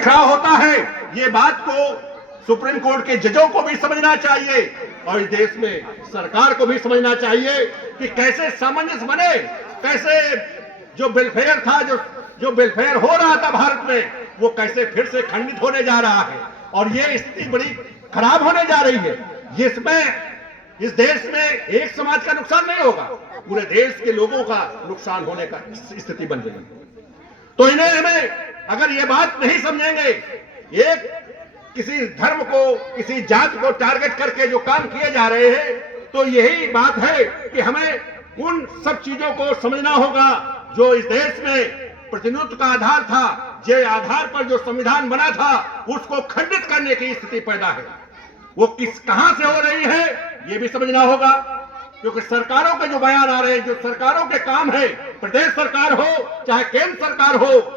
बिखराव होता है, ये बात को सुप्रीम कोर्ट के जजों को भी समझना चाहिए और इस देश में सरकार को भी समझना चाहिए कि कैसे सामंजस्य बने, कैसे जो वेलफेयर था, जो वेलफेयर हो रहा था भारत में, वो कैसे फिर से खंडित होने जा रहा है और ये स्थिति बड़ी खराब होने जा रही है, जिसमें इस देश में एक समाज का नुकसान नहीं होगा, पूरे देश के लोगों का नुकसान होने का स्थिति बन रही है। तो इन्हें हमें अगर ये बात नहीं समझेंगे, एक किसी धर्म को, किसी जात को टारगेट करके जो काम किए जा रहे हैं, तो यही बात है कि हमें उन सब चीजों को समझना होगा जो इस देश में प्रतिनिधित्व का आधार था, जो आधार पर जो संविधान बना था, उसको खंडित करने की स्थिति पैदा है। वो कहां से हो रही है ये भी समझना होगा, क्योंकि सरकारों के जो बयान आ रहे हैं, जो सरकारों के काम है, प्रदेश सरकार हो चाहे केंद्र सरकार हो,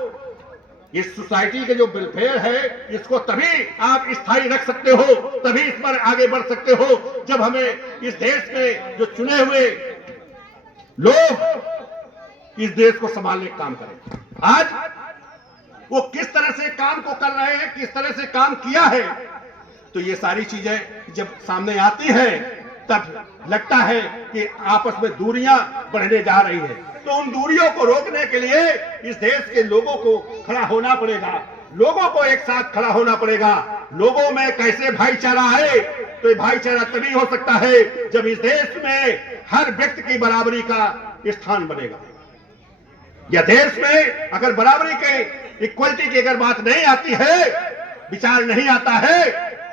इस सोसाइटी के जो वेलफेयर है, इसको तभी आप स्थायी रख सकते हो, तभी इस पर आगे बढ़ सकते हो, जब हमें इस देश में जो चुने हुए लोग इस देश को संभालने का काम करें। आज वो किस तरह से काम को कर रहे हैं, किस तरह से काम किया है, तो ये सारी चीजें जब सामने आती है तब लगता है कि आपस में दूरियां बढ़ने जा रही है। तो उन दूरियों को रोकने के लिए इस देश के लोगों को खड़ा होना पड़ेगा, लोगों को एक साथ खड़ा होना पड़ेगा। लोगों में कैसे भाईचारा आए, तो ये भाईचारा तभी हो सकता है जब इस देश में हर व्यक्ति की बराबरी का स्थान बनेगा। या देश में अगर बराबरी के, इक्वलिटी की अगर बात नहीं आती है, विचार नहीं आता है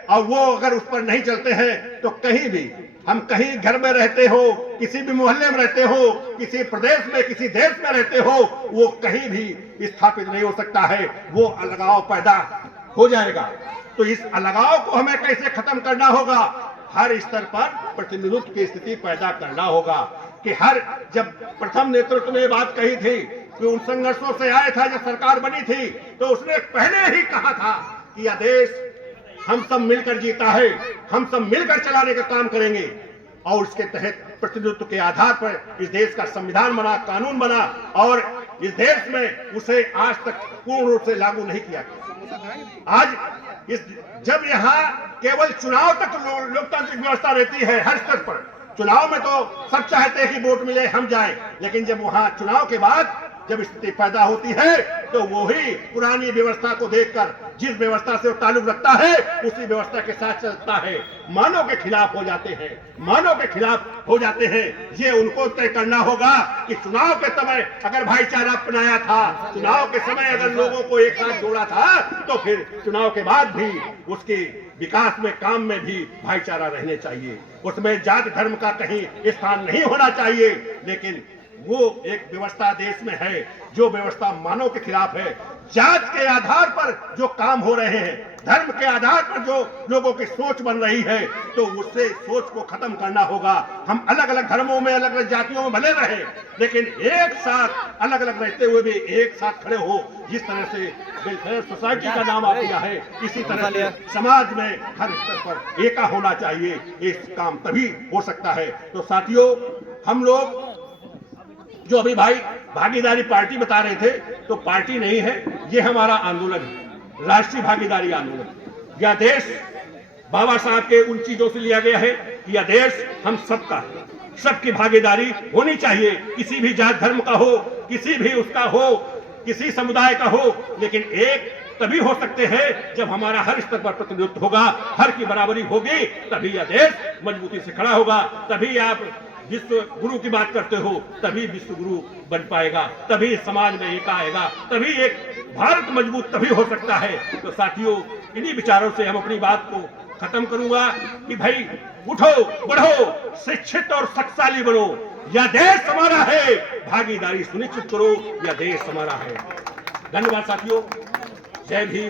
और वो अगर उस पर नहीं चलते हैं, तो कहीं भी हम कहीं घर में रहते हो, किसी भी मोहल्ले में रहते हो, किसी प्रदेश में, किसी देश में रहते हो, वो कहीं भी स्थापित नहीं हो सकता है, वो अलगाव पैदा हो जाएगा। तो इस अलगाव को हमें कैसे खत्म करना होगा, हर स्तर पर प्रतिनिधित्व की स्थिति पैदा करना होगा कि हर, जब प्रथम नेतृत्व ने बात कही थी कि उन संघर्षों से आया था, जब सरकार बनी थी, तो उसने पहले ही कहा था कि यह देश हम सब मिलकर जीता है, हम सब मिलकर चलाने का काम करेंगे और उसके तहत प्रतिनिधित्व के आधार पर इस देश का संविधान बना, कानून बना और इस देश में उसे आज तक पूर्ण रूप से लागू नहीं किया गया। आज जब यहाँ केवल चुनाव तक लोकतांत्रिक व्यवस्था रहती है, हर स्तर पर चुनाव में तो सब चाहते हैं कि वोट मिले, हम जाएं, लेकिन जब वहां चुनाव के बाद जब स्थिति पैदा होती है, तो वही पुरानी व्यवस्था को देखकर जिस व्यवस्था से वो ताल्लुक रखता है, उसी व्यवस्था के साथ चलता है, मानव के खिलाफ हो जाते हैं, मानव के खिलाफ हो जाते हैं। ये उनको तय करना होगा कि चुनाव के समय अगर भाईचारा अपनाया था, चुनाव के समय अगर लोगों को एक साथ जोड़ा था, तो फिर चुनाव के बाद भी उसके विकास में, काम में भी भाईचारा रहने चाहिए, उसमें जात धर्म का कहीं स्थान नहीं होना चाहिए। लेकिन वो एक व्यवस्था देश में है जो व्यवस्था मानव के खिलाफ है, जात के आधार पर जो काम हो रहे हैं, धर्म के आधार पर जो लोगों की सोच बन रही है, तो उससे सोच को खत्म करना होगा। हम अलग अलग धर्मों में, अलग अलग जातियों में भले रहे, लेकिन एक साथ अलग अलग रहते हुए भी एक साथ खड़े हो। जिस तरह से वेलफेयर सोसाइटी का नाम आ गया है, इसी तरह से समाज में हर स्तर पर एका होना चाहिए। इस काम तभी हो सकता है। तो साथियों, हम लोग जो अभी भाई भागीदारी पार्टी बता रहे थे, तो पार्टी नहीं है, ये हमारा आंदोलन है, राष्ट्रीय भागीदारी आंदोलन। यह देश बाबा साहब के उन चीजों से लिया गया है कि यह देश हम सबका है, सबकी भागीदारी होनी चाहिए, किसी भी जात धर्म का हो, किसी भी उसका हो, किसी समुदाय का हो, लेकिन एक तभी हो सकते हैं जब हमारा हर स्तर पर प्रतिनिधित्व होगा, हर की बराबरी होगी, तभी यह देश मजबूती से खड़ा होगा। तभी आप विश्व गुरु की बात करते हो, तभी विश्व गुरु बन पाएगा, तभी समाज में एकता आएगा, तभी एक भारत मजबूत तभी हो सकता है। तो साथियों, इन्हीं विचारों से हम अपनी बात को खत्म करूंगा कि भाई उठो, बढ़ो, शिक्षित और शक्तिशाली बनो, यह देश हमारा है, भागीदारी सुनिश्चित करो, यह देश हमारा है। धन्यवाद साथियों, जय भीम।